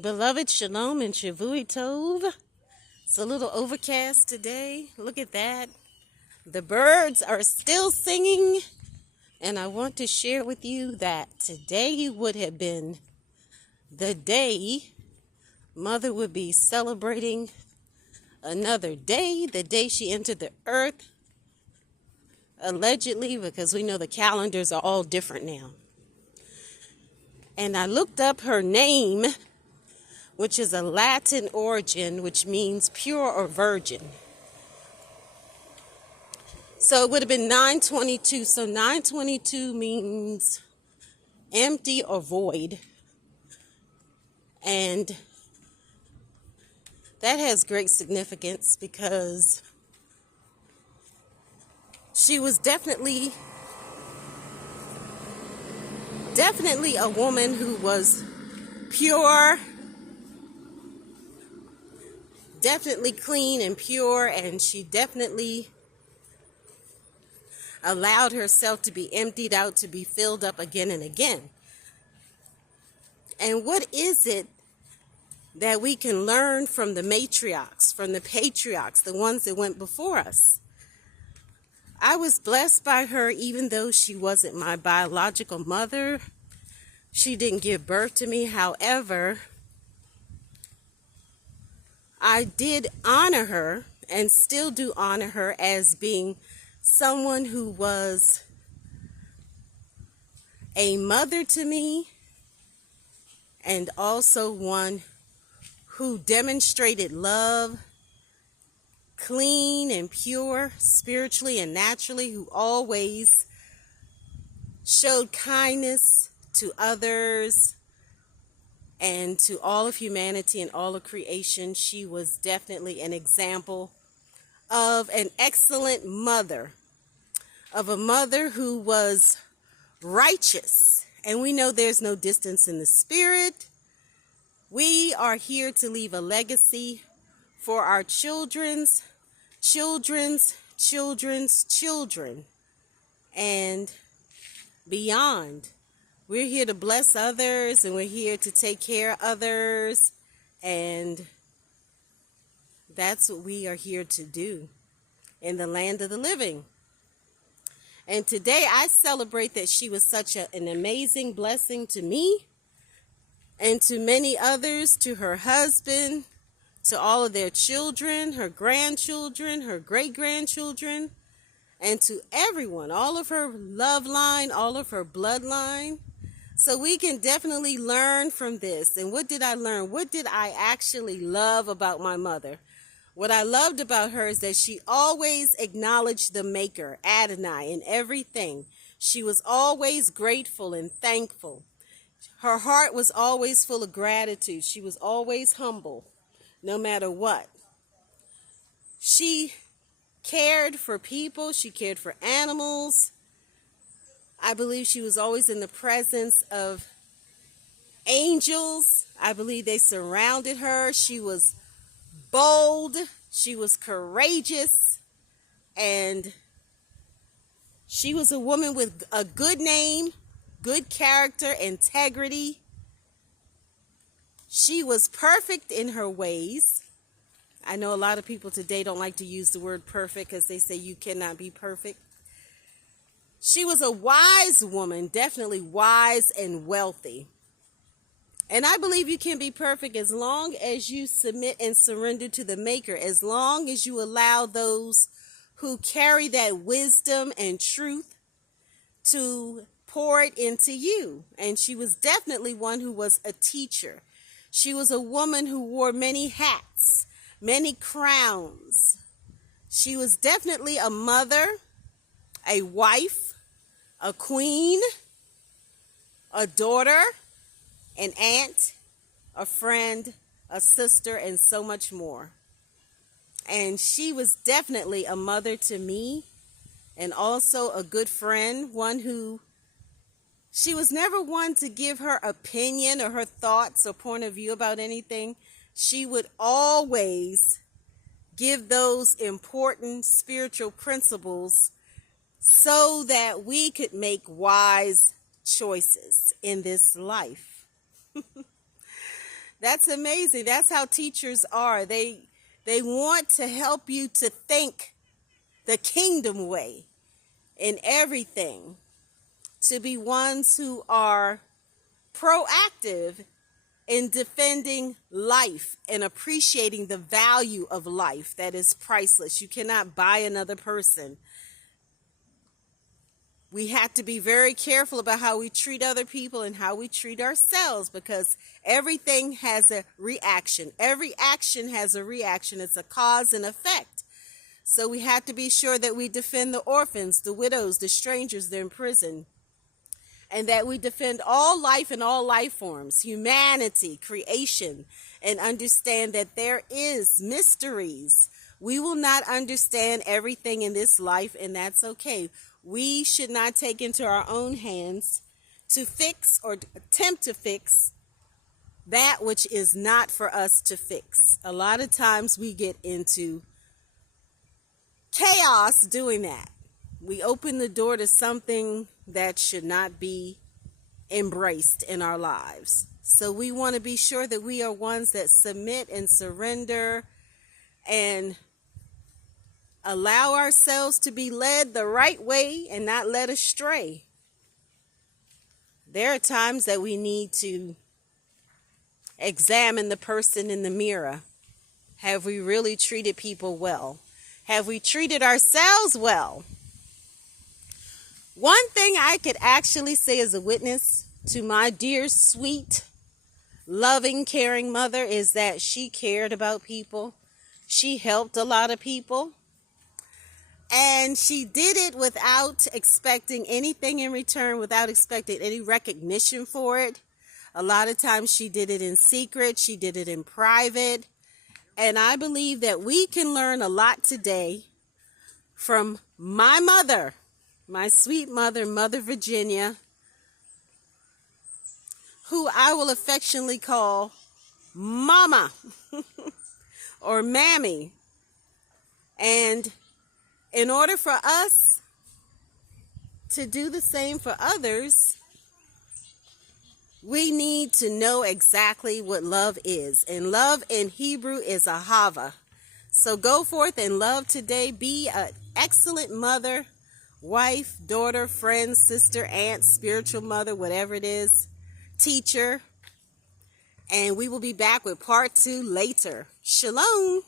Beloved Shalom and Shavui Tov. It's a little overcast today. Look at that. The birds are still singing. And I want to share with you that today would have been the day Mother would be celebrating another day, the day she entered the earth, allegedly, because we know the calendars are all different now. And I looked up her name, which is a Latin origin, which means pure or virgin. So it would have been 922. So 922 means empty or void. And that has great significance because she was definitely a woman who was pure, definitely clean and pure, and she definitely allowed herself to be emptied out, to be filled up again and again. And what is it that we can learn from the matriarchs, from the patriarchs, the ones that went before us? I was blessed by her, even though she wasn't my biological mother. She didn't give birth to me. However, I did honor her and still do honor her as being someone who was a mother to me and also one who demonstrated love, clean and pure, spiritually and naturally, who always showed kindness to others and to all of humanity and all of creation. She was definitely an example of an excellent mother, of a mother who was righteous. And we know there's no distance in the spirit. We are here to leave a legacy for our children's children's children and beyond. We're here to bless others, and we're here to take care of others, and that's what we are here to do in the land of the living. And today I celebrate that she was such an amazing blessing to me and to many others, to her husband, to all of their children, her grandchildren, her great-grandchildren, and to everyone, all of her love line, all of her bloodline. So we can definitely learn from this. And what did I learn? What did I actually love about my mother? What I loved about her is that she always acknowledged the Maker, Adonai, in everything. She was always grateful and thankful. Her heart was always full of gratitude. She was always humble, no matter what. She cared for people. She cared for animals. I believe she was always in the presence of angels. I believe they surrounded her. She was bold. She was courageous. And she was a woman with a good name, good character, integrity. She was perfect in her ways. I know a lot of people today don't like to use the word perfect because they say you cannot be perfect. She was a wise woman, definitely wise and wealthy. And I believe you can be perfect as long as you submit and surrender to the Maker, as long as you allow those who carry that wisdom and truth to pour it into you. And she was definitely one who was a teacher. She was a woman who wore many hats, many crowns. She was definitely a mother, a wife, a queen, a daughter, an aunt, a friend, a sister, and so much more. And she was definitely a mother to me, and also a good friend, one who, she was never one to give her opinion or her thoughts or point of view about anything. She would always give those important spiritual principles so that we could make wise choices in this life. That's amazing. That's how teachers are. They want to help you to think the kingdom way in everything, to be ones who are proactive in defending life and appreciating the value of life that is priceless. You cannot buy another person. We have to be very careful about how we treat other people and how we treat ourselves, because everything has a reaction. Every action has a reaction. It's a cause and effect. So we have to be sure that we defend the orphans, the widows, the strangers, the imprisoned, and that we defend all life and all life forms, humanity, creation, and understand that there is mysteries. We will not understand everything in this life, and that's okay. We should not take into our own hands to fix or attempt to fix that which is not for us to fix. A lot of times we get into chaos doing that. We open the door to something that should not be embraced in our lives. So we want to be sure that we are ones that submit and surrender and allow ourselves to be led the right way and not led astray. There are times that we need to examine the person in the mirror. Have we really treated people well? Have we treated ourselves well? One thing I could actually say as a witness to my dear, sweet, loving, caring mother is that she cared about people. She helped a lot of people. And she did it without expecting anything in return, without expecting any recognition for it. A lot of times she did it in secret. She did it in private. And I believe that we can learn a lot today from my mother, my sweet mother, Mother Virginia, who I will affectionately call Mama or Mammy. And in order for us to do the same for others, we need to know exactly what love is. And love in Hebrew is ahava. So go forth and love today. Be an excellent mother, wife, daughter, friend, sister, aunt, spiritual mother, whatever it is, teacher. And we will be back with part 2 later. Shalom.